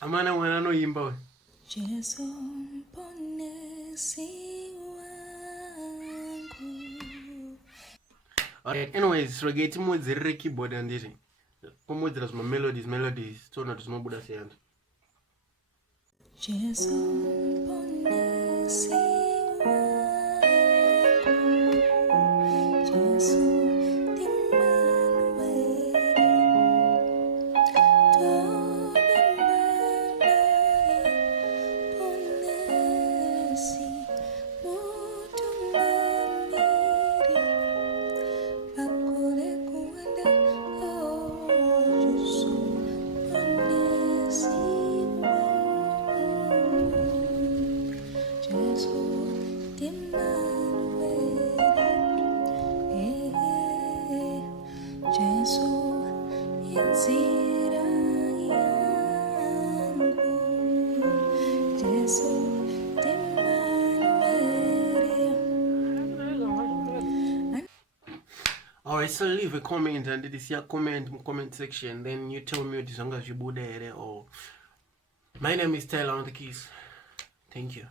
Amana wana no yimba. Jesu mponesi wangu. Alright, anyways, reggae mo zerre keyboard and this. Como there's my melodies, so not small Buddha saying. Jesu mponesi wangu. Jesu Alright, so leave a comment and this your comment section. Then you tell me what song you Buddha or my name is Tyler on the keys. Thank you.